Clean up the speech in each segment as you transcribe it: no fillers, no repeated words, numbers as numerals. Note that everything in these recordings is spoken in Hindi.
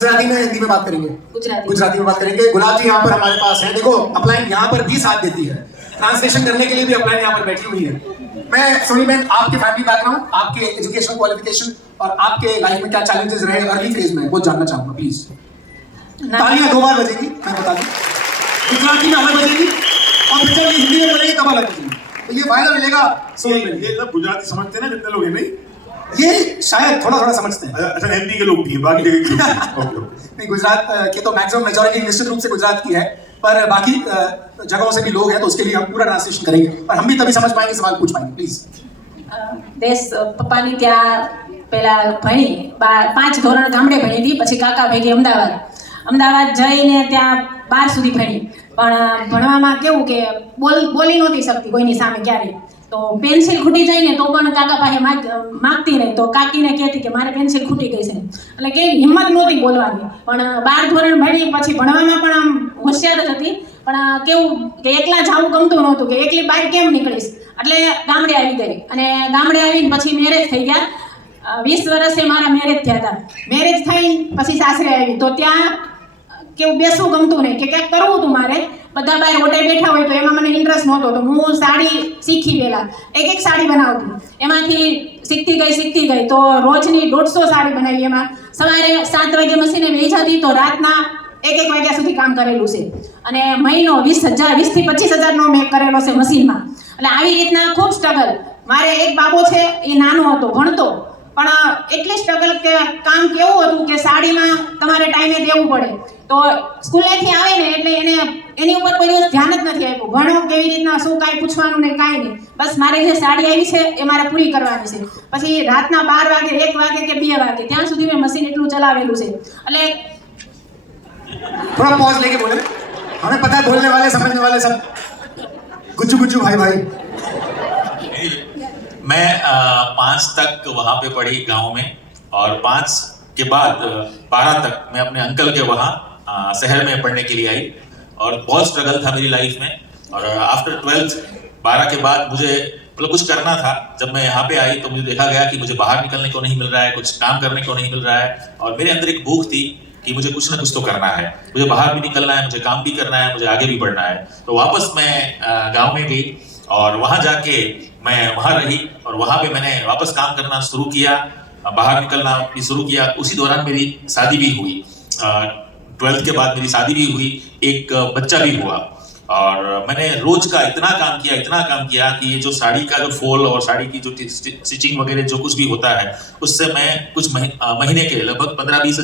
गुजराती में हिंदी में बात करेंगे, गुजराती में बात करेंगे। गुलाब जी यहाँ पर हमारे पास है। देखो अपलाइन यहाँ पर भी साथ देती है, ट्रांसलेशन करने के लिए भी अपलाइन यहाँ पर बैठी हुई है। मैं सोनी बहन, आपके फैमिली बैकग्राउंड, आपके एजुकेशन क्वालिफिकेशन और आपके लाइफ में क्या चैलेंजेस रहे अर्ली फेज में, वो जानना चाहूंगा प्लीज। तालियां 2 बार बजेगी, मैं बता दूं, गुजराती में अलग बजेगी और जब हिंदी में बजेगी तब अलग बजेगी, तो ये फायदा मिलेगा सोनी बहन। ये सब गुजराती समझते हैं ना जितने लोग हैं, नहीं ये शायद थोड़ा थोड़ा समझते हैं। अच्छा, एमपी के लोग भी हैं, बाकी जगह के लोग भी। ओके। नहीं, गुजरात के तो मैक्सिमम मेजॉरिटी निश्चित रूप से गुजरात की है, पर बाकी जगहों से भी लोग हैं, तो उसके लिए हम पूरा ट्रांसलेशन करेंगे और हम भी तभी समझ पाएंगे, सवाल पूछ पाएंगे। प्लीज। દેશ પપ્પાની ત્યાં પેલા ભણી 5 ધોરણ ગામડે ભણી હતી, પછી કાકા ભેગી અમદાવાદ જઈને ત્યાં 12 સુધી ભણી, પણ ભણવામાં કેવું કે બોલી નહોતી શકતી કોઈની સામે ક્યારેય, તો પેન્સિલ ખૂટી જાય ને તો પણ કાકા પાસે માગતી નહીં, તો કાકીને કહેતી કે મારે પેન્સિલ ખૂટી ગઈ છે, એટલે કે હિંમત નહોતી બોલવાની. પણ 12 ધોરણ ભણી પછી ભણવામાં પણ આમ હોશિયાર જ હતી, પણ કેવું કે એકલા જવું ગમતું નહોતું, કે એકલી બહાર કેમ નીકળીશ, એટલે ગામડે આવી ગઈ. અને ગામડે આવીને પછી મેરેજ થઈ ગયા. 20 વર્ષે મારા મેરેજ થયા હતા. મેરેજ થઈને પછી સાસરે આવી, તો ત્યાં કેવું બેસવું ગમતું નહીં, કે કંઈક કરવું હતું મારે. બધા બહાર હોટે બેઠા હોય તો એમાં મને ઇન્ટરેસ્ટ નહોતો, તો હું સાડી શીખી પહેલાં એક સાડી બનાવતી, એમાંથી શીખતી ગઈ, તો રોજની 150 સાડી બનાવી. એમાં સવારે 7 વાગે મશીને બેસી જતી, તો રાતના 1 વાગ્યા સુધી કામ કરેલું છે. અને મહિનો 20,000 થી 25,000નો મેં કરેલો છે મશીનમાં. એટલે આવી રીતના ખૂબ સ્ટ્રગલ. મારે એક બાબો છે, એ નાનો હતો, ભણતો, પણ એટલી સ્ટ્રગલ કે કામ કેવું હતું કે સાડીમાં તમારે ટાઈમે દેવું પડે, તો સ્કૂલેથી આવે ને એટલે એની ઉપર કોઈ દિવસ ધ્યાન જ નથી આપ્યું. ભણો કેવી રીતના, શું કાંઈ પૂછવાનું નહીં, કાંઈ નહીં, બસ મારે જે સાડી આવી છે એ મારે પૂરી કરવાની છે. પછી રાતના 12 વાગે, 1 વાગે કે 2 વાગે, ત્યાં સુધી મેં મશીન એટલું ચલાવેલું છે. એટલે थोड़ा पॉज लेके बोले, हमें पता है बोलने वाले समझने वाले सब गुज्जू गुज्जू भाई। मैं 5 तक वहाँ पे पढ़ी गांव में, और 5 के बाद 12 तक मैं अपने अंकल के वहाँ शहर में पढ़ने के लिए आई, और बहुत स्ट्रगल था मेरी लाइफ में. और आफ्टर 12th 12 के बाद मुझे मतलब कुछ करना था. जब मैं यहाँ पे आई तो मुझे देखा गया कि मुझे बाहर निकलने को नहीं मिल रहा है, कुछ काम करने को नहीं मिल रहा है, और मेरे अंदर एक भूख थी कि मुझे कुछ ना कुछ तो करना है, मुझे बाहर भी निकलना है, मुझे काम भी करना है, मुझे आगे भी बढ़ना है. तो वापस मैं गाँव में गई और वहाँ जाके मैं वहाँ रही, और वहाँ पे मैंने वापस काम करना शुरू किया, बाहर निकलना भी शुरू किया. उसी दौरान मेरी शादी भी हुई. 12th के बाद मेरी शादी भी हुई, एक बच्चा भी हुआ. और मैंने रोज का इतना काम किया कि ये जो साड़ी का जो फॉल और साड़ी की जो स्टिचिंग वगैरह जो कुछ भी होता है, उससे मैं कुछ महीने के लगभग 15-20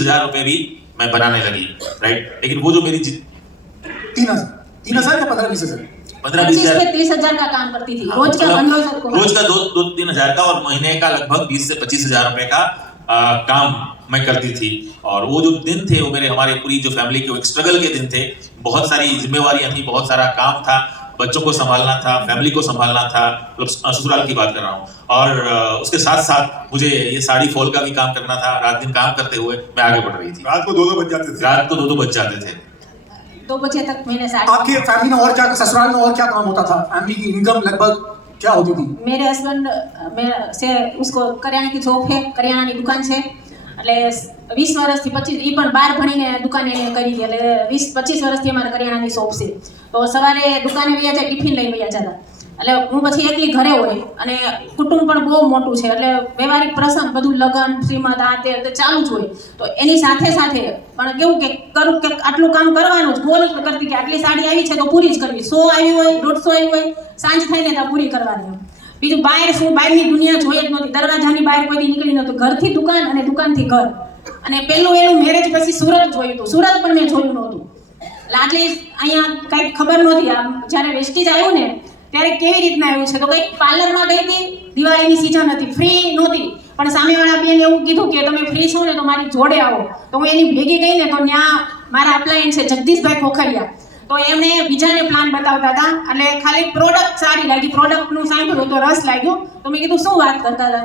हज़ार रुपए भी मैं बनाने लगी, राइट. लेकिन वो जो मेरी 3,000 या 15-20 हज़ार 15-20 हज़ार 30,000 का काम करती थी रोज का. 2-3 हज़ार का, और महीने का लगभग 20 से 25 हज़ार रुपए का काम मैं करती थी. और वो जो दिन थे वो हमारे पूरी जो फैमिली के एक स्ट्रगल के दिन थे. बहुत सारी जिम्मेवारियां थी, बहुत सारा काम था, बच्चों को संभालना था, फैमिली को संभालना था, मतलब ससुराल की बात कर रहा हूँ. और उसके साथ साथ मुझे ये साड़ी फॉल का भी काम करना था. रात दिन काम करते हुए मैं आगे बढ़ रही थी. रात को 2-2 बज जाते थे. 2 बजे तक मैंने साड़ी. आपके फैमिली में और क्या, ससुराल में और क्या काम होता था? फैमिली की इनकम लगभग क्या होती थी? मेरे हस्बैंड से उसको करियाणा की शॉप है, करियाणा की दुकान है. એટલે 20 વર્ષથી 25 એ પણ બહાર ભણીને દુકાને કરી હતી, એટલે 20-25 વર્ષથી અમારે કરિયાણાની શોપ છે. તો સવારે દુકાને વયા જાય, ટિફિન લઈને વયા જતા. એટલે હું પછી એકલી ઘરે હોય, અને કુટુંબ પણ બહુ મોટું છે, એટલે વ્યવહારિક પ્રસંગ બધું લગ્ન શ્રીમદ આ તે ચાલુ જ હોય. તો એની સાથે સાથે પણ કેવું કે કરું કે આટલું કામ કરવાનું જ, ગોલ કરતી કે આટલી સાડી આવી છે તો પૂરી જ કરવી. 100 આવી હોય, 150 આવી હોય, સાંજ થાય ને ત્યાં પૂરી કરવાની. બીજું બહાર શું, બહારની દુનિયા જોઈ જ નહોતી, દરવાજાની બહાર કોઈ નીકળી નહોતું, ઘરથી દુકાન અને દુકાનથી ઘર. અને પહેલું એનું મેરેજ પછી સુરત જોયું હતું, સુરત પણ મેં જોયું નહોતું. એટલે આટલી અહીંયા કંઈક ખબર નહોતી. આમ જ્યારે વેસ્ટીજ આવ્યું ને ત્યારે કેવી રીતના આવ્યું છે, તો કંઈક પાર્લરમાં ગઈ હતી, દિવાળીની સિઝન હતી, ફ્રી નહોતી, પણ સામેવાળા બેન એવું કીધું કે તમે ફ્રી છો ને તો મારી જોડે આવો. તો હું એની ભેગી ગઈ ને, તો ત્યાં મારા અપ્લાયન છે જગદીશભાઈ ખોખરિયા, તો એમને બીજાને પ્લાન બતાવતા હતા. એટલે ખાલી પ્રોડક્ટ સારી લાગી, પ્રોડક્ટનું સાંભળ્યું તો રસ લાગ્યો. તો મેં કીધું શું વાત કરતા હતા?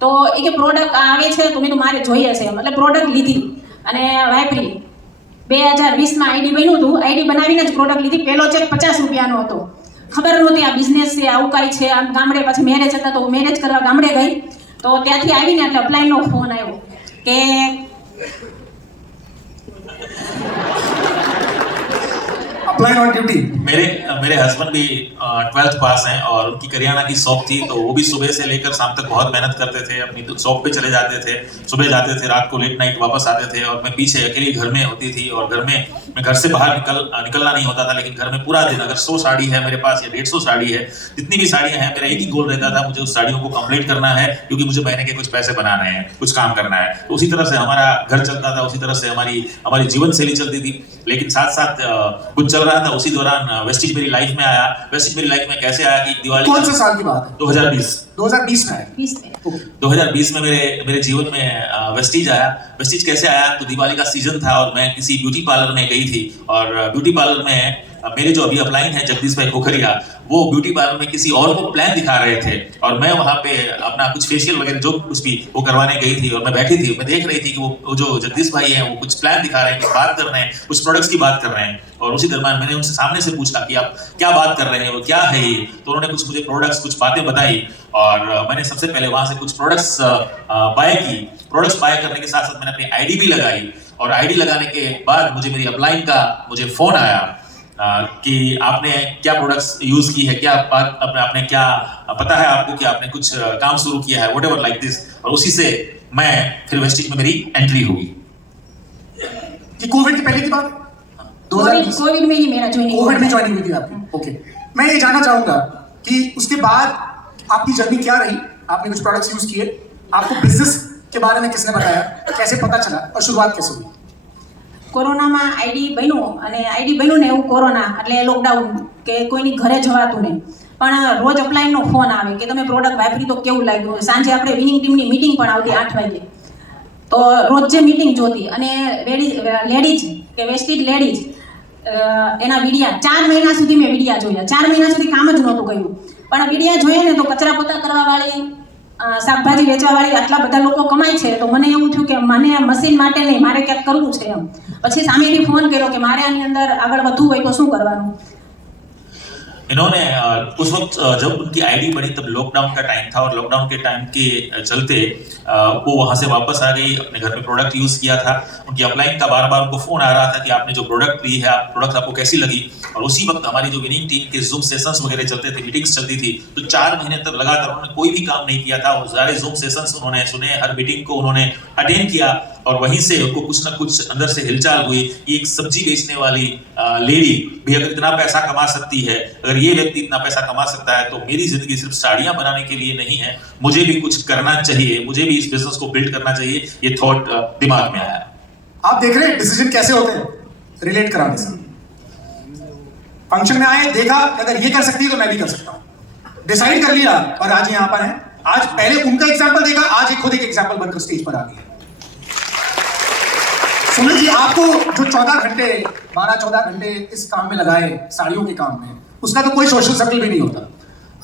તો એ કે પ્રોડક્ટ આવે છે, તો મેં તો મારે જોઈએ છે, એટલે પ્રોડક્ટ લીધી અને વાપરી. 2020માં આઈડી બન્યું હતું, આઈડી બનાવીને જ પ્રોડક્ટ લીધી. પહેલો ચેક 50 રૂપિયાનો હતો. ખબર નહોતી આ બિઝનેસ છે, આવું કાંઈ છે. આમ ગામડે પછી મેરેજ હતા, તો મેરેજ કરવા ગામડે ગઈ, તો ત્યાંથી આવીને એટલે અપ્લાયનો ફોન આવ્યો કે अपलाइन ऑन ड्यूटी। मेरे हस्बैंड भी 12th पास हैं और उनकी करियाना की शॉप थी, तो वो भी सुबह से लेकर शाम तक बहुत मेहनत करते थे, अपनी शॉप पे चले जाते थे, सुबह जाते थे, रात को लेट नाइट वापस आते थे और मैं पीछे अकेली घर में होती थी। और घर में मैं घर से बाहर निकलना नहीं होता था, लेकिन घर में पूरा दिन अगर 100 साड़ी है मेरे पास या 150 साड़ी है, जितनी भी साड़ियां हैं, मेरा एक ही गोल रहता था, मुझे उस साड़ियों को कंप्लीट करना है, क्योंकि मुझे महीने के कुछ पैसे बनाने हैं, कुछ काम करना है। तो उसी तरह से हमारा घर चलता था, उसी तरह से हमारी जीवन शैली चलती थी। लेकिन साथ साथ कुछ चल रहा था, उसी दौरान वेस्टिज मेरी लाइफ में आया। वेस्टिज मेरी लाइफ में कैसे आया कि दिवाली कौन से साल की बात है? 2020 2020 में आया। 20 में 2020 में मेरे जीवन में वेस्टिज आया। वेस्टिज कैसे आया? तो दिवाली का सीजन था और मैं किसी ब्यूटी पार्लर में गई थी, और ब्यूटी पार्लर में मेरे जो अभी अपलाइन है जगदीश भाई खोखरिया, वो ब्यूटी पार्लर में किसी और को प्लान दिखा रहे थे और मैं वहां पे अपना कुछ फेशियल वगैरह जो कुछ भी वो करवाने गई थी। और मैं बैठी थी, मैं देख रही थी कि वो जो जगदीश भाई हैं वो कुछ प्लान दिखा रहे हैं, कुछ बात कर रहे हैं, कुछ प्रोडक्ट्स की बात कर रहे हैं। और उसी दरम्यान मैंने उनसे सामने से पूछा कि आप क्या बात कर रहे हैं, वो क्या है ये? तो उन्होंने कुछ मुझे प्रोडक्ट्स, कुछ बातें बताई और मैंने सबसे पहले वहां से कुछ प्रोडक्ट्स बाय की। प्रोडक्ट्स बाय करने के साथ साथ मैंने अपनी आईडी भी लगाई, और आईडी लगाने के बाद मुझे मेरी अपलाइन का फोन आया कि आपने क्या प्रोडक्ट्स यूज की है, क्या आपने क्या पता है आपको कि आपने कुछ काम शुरू किया है, व्हाटएवर लाइक दिस। और उसी से मैं फिर वेस्टिज में मेरी एंट्री हुई। कि कोविड की पहले की बात? 2020 कोविड में ही मेरा ज्वाइनिंग कोविड में ज्वाइनिंग हुई थी आपकी। ओके, मैं ये जानना चाहूंगा कि उसके बाद आपकी जर्नी क्या रही? आपने कुछ प्रोडक्ट्स यूज किए, आपको बिजनेस के बारे में किसने बताया, कैसे पता चला और शुरुआत कैसे हुई? કોરોનામાં આઈડી બન્યું, અને આઈડી બન્યું ને એવું કોરોના એટલે લોકડાઉન કે કોઈની ઘરે જવાતું નહીં, પણ રોજ અપલાઇનનો ફોન આવે કે તમે પ્રોડક્ટ વાપરી તો કેવું લાગ્યું. સાંજે આપણે વિનિંગ ટીમની મીટિંગ પણ આવતી 8 વાગે, તો રોજ જે મીટિંગ જોતી, અને લેડીઝ કે વેસ્ટેજ લેડીઝ એના વિડિયા 4 મહિના સુધી મેં વિડિયા જોયા. 4 મહિના સુધી કામ જ નહોતું કર્યું, પણ વિડિયા જોઈએ ને તો કચરા પોતા કરવાવાળી, શાકભાજી વેચવાવાળી આટલા બધા લોકો કમાય છે, તો મને એવું થયું કે મને મશીન માટે નહીં, મારે ક્યાંક કરવું છે એમ. પછી સામેથી ફોન કર્યો કે મારે આની અંદર આગળ વધવું હોય તો શું કરવાનું. इन्होंने उस वक्त जब उनकी आईडी बनी तब लॉकडाउन का टाइम था, और लॉकडाउन के टाइम के चलते वो वहां से वापस आ गई, अपने घर में प्रोडक्ट यूज किया था। उनकी अपलाइन का बार बार उनको फोन आ रहा था कि आपने जो प्रोडक्ट ली है, प्रोडक्ट आपको कैसी लगी। और उसी वक्त हमारी जो विनिंग टीम के जूम सेशंस वगैरह चलते थे, मीटिंग्स चलती थी, तो 4 महीने तक लगातार उन्होंने कोई भी काम नहीं किया था। वो सारे जूम सेशंस उन्होंने सुने, हर मीटिंग को उन्होंने अटेंड किया, और वहीं से उनको कुछ ना कुछ अंदर से हिलचाल हुई। एक सब्जी बेचने वाली लेडी भी अगर इतना पैसा कमा सकती है, अगर ये व्यक्ति इतना पैसा कमा सकता है, तो मेरी जिंदगी सिर्फ साड़ियां बनाने के लिए नहीं है, मुझे भी कुछ करना चाहिए, मुझे भी इस बिजनेस को बिल्ड करना चाहिए। ये थॉट दिमाग में आया। आप देख रहे हैं डिसीजन कैसे होते हैं रिलेट कराने से। फंक्शन में आए, देखा अगर ये कर सकती है तो मैं भी कर सकता हूं, डिसाइड कर लिया और आज यहां पर हैं। आज पहले उनका एग्जांपल देखा, आज एक खुद एक एग्जांपल बनकर स्टेज पर आ गई। सुनील जी, आपको जो 12-14 घंटे इस काम में लगाए, साड़ियों के काम में, उसका तो कोई सोशल सर्कल भी नहीं होता।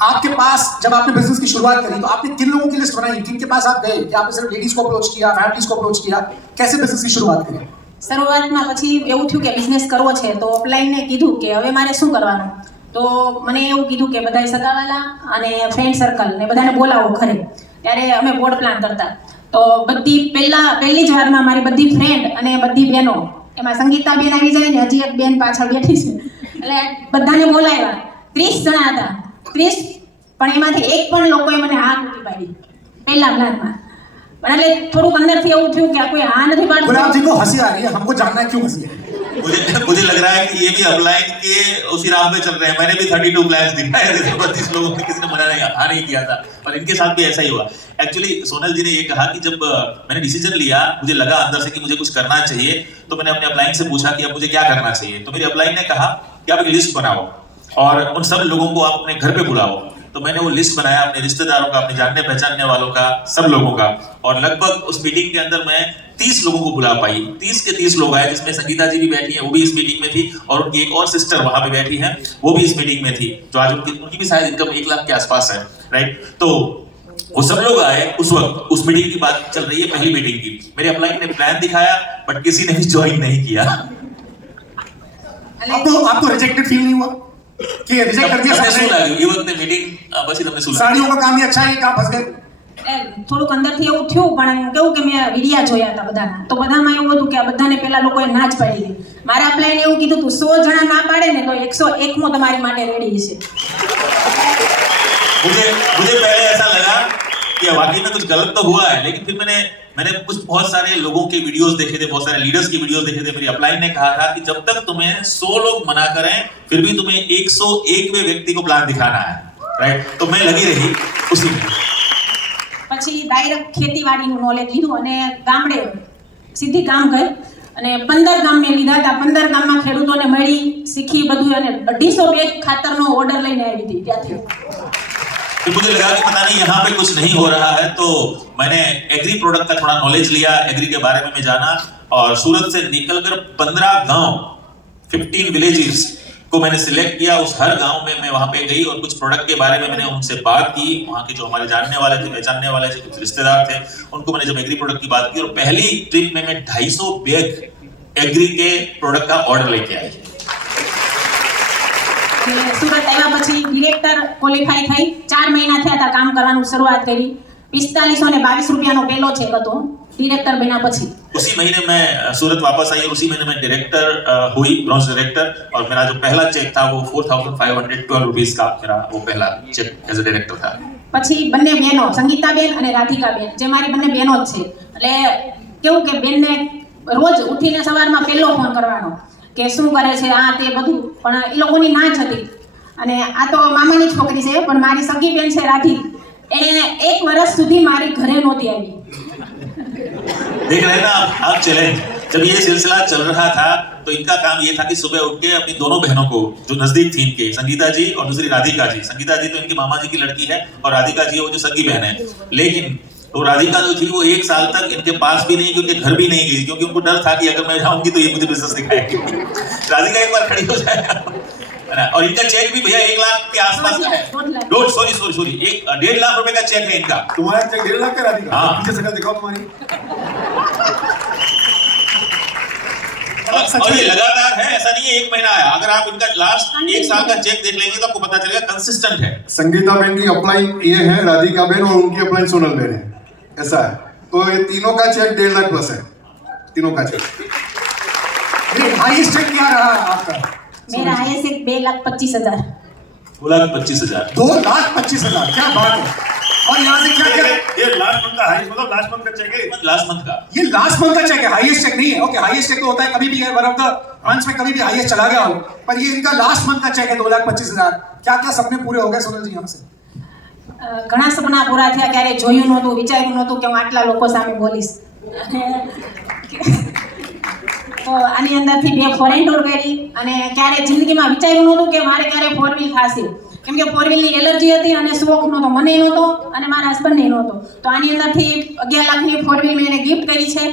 आपके पास जब आपने बिजनेस की शुरुआत करी तो आपने किन लोगों की लिस्ट बनाई, किनके पास आप गए, कि आपने सिर्फ लेडीज को अप्रोच किया, फैमिलीज को अप्रोच किया, कैसे बिजनेस की शुरुआत करी? શરૂઆતમાં પછી એવું થયું કે બિઝનેસ કરવો છે, તો ઓફલાઈનને કીધું કે હવે મારે શું કરવાનું. તો મને એવું કીધું કે બધાય સગાવાલા અને ફ્રેન્ડ સર્કલ ને બધાને બોલાવો ઘરે. ત્યારે અમે બોર્ડ પ્લાન કરતા, તો બધી પહેલી જ વારમાં મારી બધી ફ્રેન્ડ અને બધી બહેનો, એમાં સંગીતા બેન આવી જાય ને હજી એક બેન પાછળ બેઠી છે, એટલે બધાને બોલાવ્યા. 30 જણા હતા, 30, પણ એમાંથી એક પણ લોકોએ મને હા નથી પાડી પહેલા પ્લાનમાં. પણ એટલે થોડુંક અંદરથી એવું થયું કે કોઈ હા નથી પાડતું. गुलाब जी को हंसी आ रही है, हमको जानना है क्यों हंसी है। मुझे लग रहा है कि ये भी अपलाइन के उसी राह पे चल रहे हैं। मैंने भी 32 प्लान्स दिखाए थे, 32 लोगों ने किसी ने मना नहीं किया था, और इनके साथ भी ऐसा ही हुआ। एक्चुअली सोनल जी ने ये कहा कि जब मैंने डिसीजन लिया, मुझे लगा अंदर से कि मुझे कुछ करना चाहिए, तो मैंने अपने अपलाइन से पूछा कि अब मुझे क्या करना चाहिए। तो मेरी अपलाइन ने कहा कि आप एक लिस्ट बनाओ और उन सब लोगों को आप अपने घर पे बुलाओ। तो मैंने वो लिस्ट बनाया, अपने रिश्तेदारों का, अपने जानने पहचानने वालों का, सब लोगों का, और लगभग उस मीटिंग के अंदर मैं 30 लोगों को बुला पाई। 30 के 30 लोग आए, जिसमें संगीता जी भी बैठी हैं, वो भी इस मीटिंग में थी, और उनकी एक और सिस्टर वहां पे बैठी है, वो भी इस मीटिंग में थी, जो आज उनकी भी शायद इनकम 1 लाख के आसपास है, राइट। तो वो सब लोग आए उस वक्त। उस मीटिंग की बात चल रही है, पहली मीटिंग की। मेरे अपलाइन ने प्लान दिखाया, बट किसी ने भी ज्वाइन नहीं किया। आपको रिजेक्टेड फील नहीं हुआ कि रिजेक्ट कर दिया? તમને શું લાગ્યું એ વખતે મીટિંગ પછી તમને શું લાગ્યું? साड़ियों का काम ही अच्छा है, कहां फंस गए? થોડુંક અંદરથી એવું થયું, પણ કેવું કે મેં વિડિયા જોયા હતા બધાના, તો બધામાં એવું હતું કે આ બધાને પહેલા લોકોએ ના જ પાડી હતી. મારા અપ્લાયને એવું કીધું હતું 100 જણા ના પાડે ને તો 101મો તમારી માટે રેડી છે. मुझे पहले ऐसा लगा कि वाकई में कुछ गलत तो हुआ है, लेकिन फिर मैंने कुछ बहुत सारे लोगों के वीडियोस देखे थे, बहुत सारे लीडर्स की वीडियोस देखे थे. मेरी अपलाइन ने कहा था कि जब तक तुम्हें 100 लोग मना करें फिर भी तुम्हें 101वें व्यक्ति को प्लान दिखाना है, राइट? तो मैं लगी रही उसी में. પછી ડાયરેક્ટ ખેતીવાડીનું નોલેજ લીધું અને ગામડે સીધી કામ કરી અને 15 ગામ મેં લીધા હતા. 15 ગામમાં ખેડૂતોને મળી, શીખી બધું, અને 250 બેગ ખાતરનો ઓર્ડર લઈને આવી હતી ત્યાંથી. तो मुझे लगा कि पता नहीं यहाँ पे कुछ नहीं हो रहा है, तो मैंने एग्री प्रोडक्ट का थोड़ा नॉलेज लिया, एग्री के बारे में मैं जाना, और सूरत से निकलकर 15 गांव 15 विलेजेस को मैंने सिलेक्ट किया. उस हर गांव में मैं वहां पे गई और कुछ प्रोडक्ट के बारे में मैंने उनसे बात की. वहां के जो हमारे जानने वाले थे, पहचानने वाले थे, कुछ रिश्तेदार थे, उनको मैंने जब एग्री प्रोडक्ट की बात की, और पहली ट्रिप में मैं 250 बैग एग्री के प्रोडक्ट का ऑर्डर लेके आई. સુરત આવ્યા પછી ડિરેક્ટર ક્વોલિફાઈ થઈ. 4 મહિના થયા હતા કામ કરવાનું શરૂઆત કરી. 4522 રૂપિયાનો પહેલો ચેક હતો ડિરેક્ટર બન્યા પછી. उसी महीने मैं सूरत वापस आई और उसी महीने में डायरेक्टर हुई, ब्रॉन्ज डायरेक्टर, और मेरा जो पहला चेक था वो 4512 रुपीस का मेरा वो पहला चेक एज अ डायरेक्टर था. પછી બંને બહેનો સંગીતાબેન અને રાધિકાબેન, જે મારી બંને બહેનો જ છે, એટલે કેવું કે બેનને રોજ ઉઠીને સવારમાં પહેલો ફોન કરવાનો કે શું કરે છે આ તે બધું, પણ એ લોકોની ના જ હતી. અને આ તો મામાની છોકરી છે, પણ મારી સગી બેન છે રાધી, એને 1 વર્ષ સુધી મારી ઘરે નહોતી આવી. देख रहे हैं ना आप चैलेंज. जब ये सिलसिला चल रहा था तो इनका काम ये था कि सुबह उठ के अपनी दोनों बहनों को जो नजदीक थी इनके, संगीता जी और दूसरी राधिका जी. संगीता जी तो इनके मामा जी की लड़की है और राधिका जी वो जो सगी बहन है. लेकिन तो राधिका जो थी वो 1 साल तक इनके पास भी नहीं, क्योंकि घर भी नहीं गई, क्योंकि उनको डर था कि अगर मैं जाऊंगी तो ये मुझे बिजनेस दिखाएगी. राधिका एक बार खड़ी हो जाएगा, है ना. और इनका चेक भी भैया 1 लाख के आसपास का है. सॉरी 1.5 लाख रुपए का चेक है इनका. तुम्हारा चेक 1.5 लाख का राधिका? हाँ. पीछे शक्ल दिखाओ तुम्हारी. और ये लगातार है, ऐसा नहीं है 1 महीना आया. अगर आप इनका लास्ट 1 साल का चेक देख लेंगे तो आपको पता चलेगा कंसिस्टेंट है. संगीता बहन की अपलाइन ये है, राधिका बहन, और उनकी अपलाइन सोनल बहन है. ऐसा है. तो ये तीनों का चेक 1.5 लाख प्लस है, तीनों का चेक. हाईएस्ट चेक क्या रहा आपका? मेरा हाईएस्ट चेक 2,25,000. 2,25,000. 2,25,000, क्या बात है. और यहाँ से क्या क्या ये लास्ट मंथ का हाई, मतलब लास्ट मंथ का चेक है. लास्ट मंथ का. ये लास्ट मंथ का चेक है, हाईएस्ट चेक नहीं है. ओके, हाईएस्ट चेक तो होता है कभी भी है, वन ऑफ द मंथ्स में कभी भी हाईएस्ट चला गया हो, पर ये इनका लास्ट मंथ का चेक है 2,25,000. क्या क्या सपने पूरे हो गए सोनल जी यहाँ से? ઘણા સપના પૂરા થયા. ક્યારે જોયું નહોતું, વિચાર્યું નહોતું કે હું આટલા લોકો સામે બોલીશ. તો આની અંદરથી 2 ફોરેન ટૂર કરી, અને ક્યારે જિંદગીમાં વિચાર્યું નહોતું કે મારે ક્યારે 4 વ્હીલ થશે, કેમ કે 4 વ્હીલની એલર્જી હતી અને શોખ નહોતો, મને નહોતો અને મારા હસબન્ડને નહોતો. તો આની અંદરથી 11 લાખની 4 વ્હીલ મેં એને ગિફ્ટ કરી છે.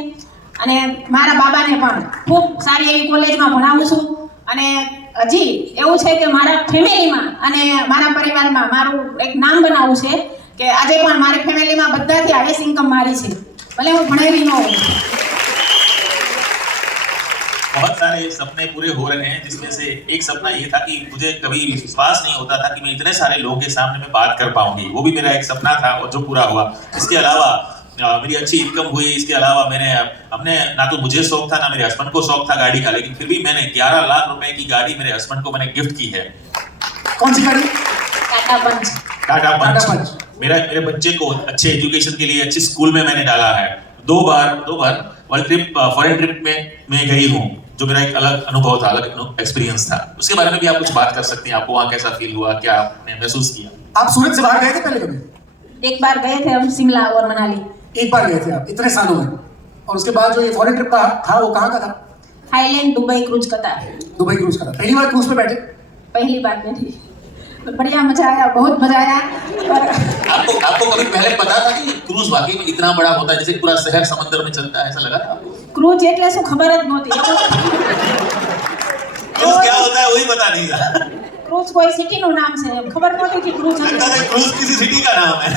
અને મારા બાબાને પણ ખૂબ સારી એવી કોલેજમાં ભણાવું છું. અને હજી એવું છે કે મારા ફેમિલીમાં અને મારા પરિવારમાં મારું એક નામ બનાવવું છે કે આજે પણ મારી ફેમિલીમાં બધાથી હાઈએસ્ટ ઇન્કમ મારી છે, ભલે હું ભણેલી ન હોઉં. बहुत सारे सपने पूरे हो रहे हैं, जिसमें से एक सपना ये था कि मुझे कभी विश्वास नहीं होता था कि मैं इतने सारे लोगों के सामने में बात कर पाऊंगी. वो भी मेरा एक सपना था और जो पूरा हुआ. इसके अलावा मेरी अच्छी इनकम हुई. इसके अलावा मैंने अपने, ना तो मुझे शौक था ना मेरे हस्बैंड को शौक था गाड़ी का, लेकिन फिर भी मैंने 11 लाख रुपए की गाड़ी मेरे हस्बैंड को मैंने गिफ्ट की है. कौन सी गाड़ी? टाटा पंच. टाटा पंच. पंच. मेरे बच्चे को अच्छे एजुकेशन के लिए अच्छी स्कूल में मैंने डाला है. 2 बार वर्ल्ड ट्रिप, फॉरेन ट्रिप में मैं गई हूँ, जो मेरा एक अलग अनुभव था, अलग एक्सपीरियंस था. उसके बारे में भी आप कुछ बात कर सकते हैं. आपको वहाँ कैसा फील हुआ, क्या आपने महसूस किया? आप सूरत से बाहर गए थे पहले कभी? एक बार गए थे हम शिमला और मनाली. एक बार गए थे आप इतने सालों में, और उसके बाद जो ये फॉरेन ट्रिप का था वो कहाँ का था? थाईलैंड, दुबई क्रूज कता. दुबई क्रूज का था. पहली बार क्रूज पे बैठे? पहली बार में थी. बढ़िया मजा आया, बहुत मजा आया. और आपको कभी पहले पता था कि क्रूज वाकई में इतना बड़ा होता है, जैसे पूरा शहर समंदर में चलता है, ऐसा लगा था आपको? ક્રૂઝ એટલે શું ખબર જ નહોતી. क्रूज क्या होता है वही पता नहीं था. ક્રૂઝ કોઈ સિટીનું નામ છે, ખબર નહોતી કે ક્રૂઝ लगता था क्रूज किसी सिटी का नाम है.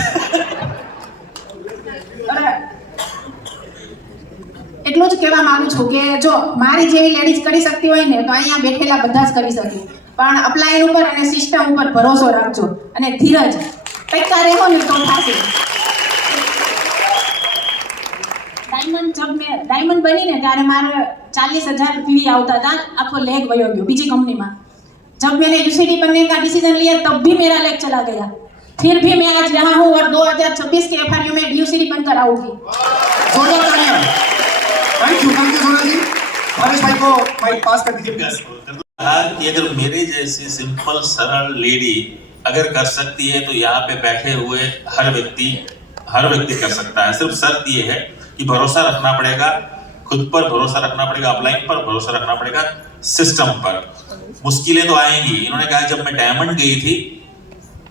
એટલું જ કહેવા માંગુ છું કે જો મારી જેવી લેડીઝ કરી શકતી હોય ને તો અહીંયા બેઠેલા બધા જ કરી શકે, પણ અપ્લાયન ઉપર અને સિસ્ટમ ઉપર ભરોસો રાખજો અને ધીરજ, ટકા રહેવો ને તો થશે. ડાયમંડ બની ને ત્યારે મારે 40,000 પીવી આવता था, आखो लेग वयो गयो बीजी कंपनी में। जब मैंने यूसीडी बनने का डिसीजन लिया तब भी मेरा लेग चला गया, फिर भी मैं आज यहाँ हूँ और 2026 के एफआरयू में यूसीडी बनकर आऊंगी। थैंक यू सोनल जी। हरीश भाई को माइक पास कर दीजिए प्लीज। कि अगर मेरे जैसी सिंपल सरल लेडी अगर कर सकती है तो यहाँ पे बैठे हुए हर व्यक्ति कर सकता है। सिर्फ शर्त ये है कि भरोसा रखना पड़ेगा, खुद पर भरोसा रखना पड़ेगा, अपलाइन पर भरोसा रखना पड़ेगा, सिस्टम पर। मुश्किलें तो आएंगी। इन्होंने कहा जब मैं डायमंड गई थी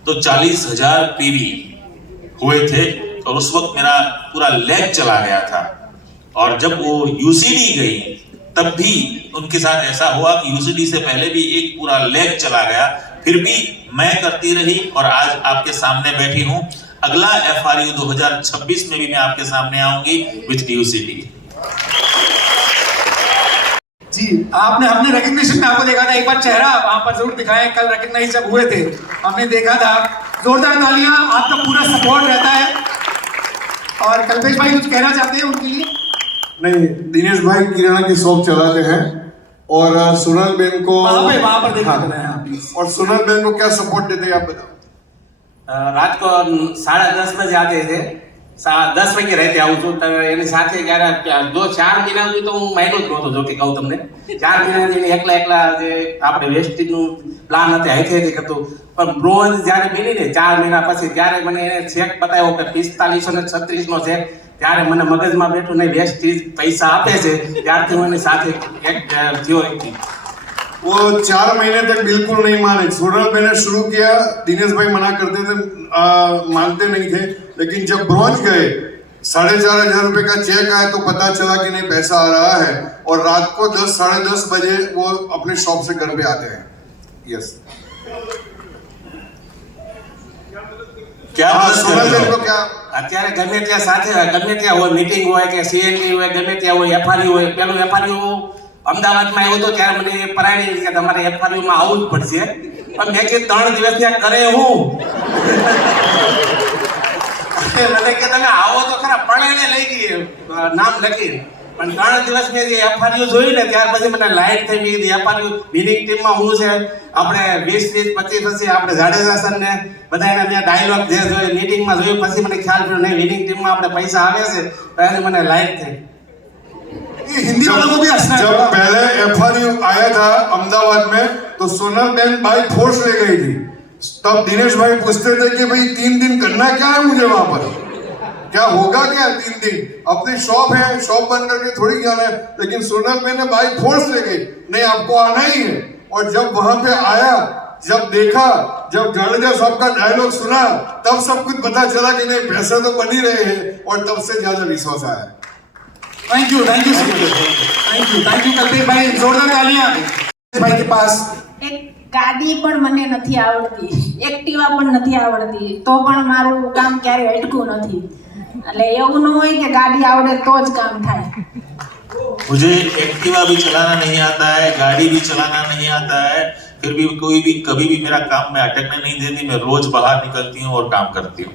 तो 40,000 पीवी हुए थे और उस वक्त मेरा पूरा लेग चला गया था, और जब वो यूसीडी गई तब भी उनके साथ ऐसा हुआ कि यूसीडी से पहले भी एक पूरा लेग चला गया, फिर भी मैं करती रही और आज आपके सामने बैठी हूं। अगला एफआरयू 2026 में भी मैं आपके सामने आऊंगी विद यूसीडी। जी आपने हमने रिकग्निशन में आपको देखा था, एक बार चेहरा वहां पर जरूर दिखाएं। कल रिकग्नाइज जब हुए थे हमने देखा था, जोरदार तालियां, आपका पूरा सपोर्ट रहता है। और कल्पेश भाई कुछ कहना चाहते हैं उनके लिए? नहीं, दिनेश भाई किराना की शॉप चलाते हैं और सोनल बेन को वहां पर देखा हाँ, है आप प्लीज। और सोनल बेन को क्या सपोर्ट देते हैं आप बताओ। रात को 10:30 बजे आते थे, 10 વાગે રહેતે આવું છું। તો એની સાથે ક્યારે 2-4 મહિના સુધી તો હું માન્યો જ નહોતો, જો કે કહું તમને 4 મહિના સુધી એકલા જે આપણે વેસ્ટીજનું પ્લાન હતા અહીંથી કરતું, પણ બ્રોન્ઝ જ્યારે મિલી ને 4 મહિના પછી ત્યારે મને એને ચેક બતાવ્યો કે 4536 નો ચેક, ત્યારે મને મગજમાં બેઠું નહીં વેસ્ટીજ પૈસા આપે છે, ત્યારથી હું એની સાથે એક થયો હતી। वो 4 महीने तक बिल्कुल नहीं माने। सोनल बेन ने शुरू किया, दिनेश भाई मना करते थे, मानते नहीं थे, लेकिन जब ब्रॉन्ज गए 4,500 रुपए का चेक आया तो पता चला कि नहीं पैसा आ रहा है, और रात को 10-10:30 बजे वो अपने शॉप से घर पे आते हैं। यस, क्या हाँ, मदद कर सोनल रहे बेन हो? को क्या અત્યારે ગમે ત્યાં સાથે ગમે ત્યાં હોય, મીટિંગ હોય કે સીએનટી હોય, ગમે ત્યાં હોય, એફઆરયુ હોય। પેલું એફઆરયુ અમદાવાદમાં આવ્યો તો ત્યારે મને પરાણી કે તમારે એફઆરયુમાં આવવું જ પડશે, પણ મેં કે 3 દિવસ ત્યાં કરે હું મને કે તમે આવો તો ખરા, પરાણે લઈ ગઈ નામ લખી, પણ 3 દિવસ મેં જે એફઆરયુ જોયું ને ત્યાર પછી મને લાઈટ થઈ ગઈ એફઆરયુ વિનિંગ ટીમમાં હું છે, આપણે 20-25 પછી આપણે જાડેજા સરને બધાને મેં ડાયલોગ જે જોયું મીટિંગમાં જોયું, પછી મને ખ્યાલ પડ્યો નહીં વિનિંગ ટીમમાં આપણે પૈસા આવે છે, ત્યારે મને લાઈટ થઈ। हिंदी वालों को भी हंसना है। जब पहले एफआरयू आया था अहमदाबाद में तो सोनल बेन बाइक फोर्स ले गई थी, तब दिनेश भाई पूछते थे कि भाई 3 दिन करना क्या है मुझे वहां पर, क्या होगा क्या 3 दिन, अपनी शॉप है, शॉप बंद करके थोड़ी जाना है, लेकिन सोनल बेन ने बाइक फोर्स ले गई, नहीं आपको आना ही है। और जब वहां पे आया, जब देखा, जब जडेजा साहब का डायलॉग सुना, तब सब कुछ पता चला कि नहीं पैसे तो बन ही रहे हैं, और तब से ज्यादा विश्वास आया। थैंक यू कल्पेश भाई, जोरदार तालियां भाई के पास। એક ગાડી પણ મને નથી આવડતી, એક્ટિવા પણ નથી આવડતી, તો પણ મારું કામ ક્યારે અટકું નથી। એટલે એવું ન હોય કે ગાડી આવડે તો જ કામ થાય। मुझे एक्टिवा भी चलाना नहीं आता है, गाड़ी भी चलाना नहीं आता है, फिर भी कोई भी कभी भी मेरा काम में अटकने नहीं देती। मैं रोज बाहर निकलती हूँ और काम करती हूँ।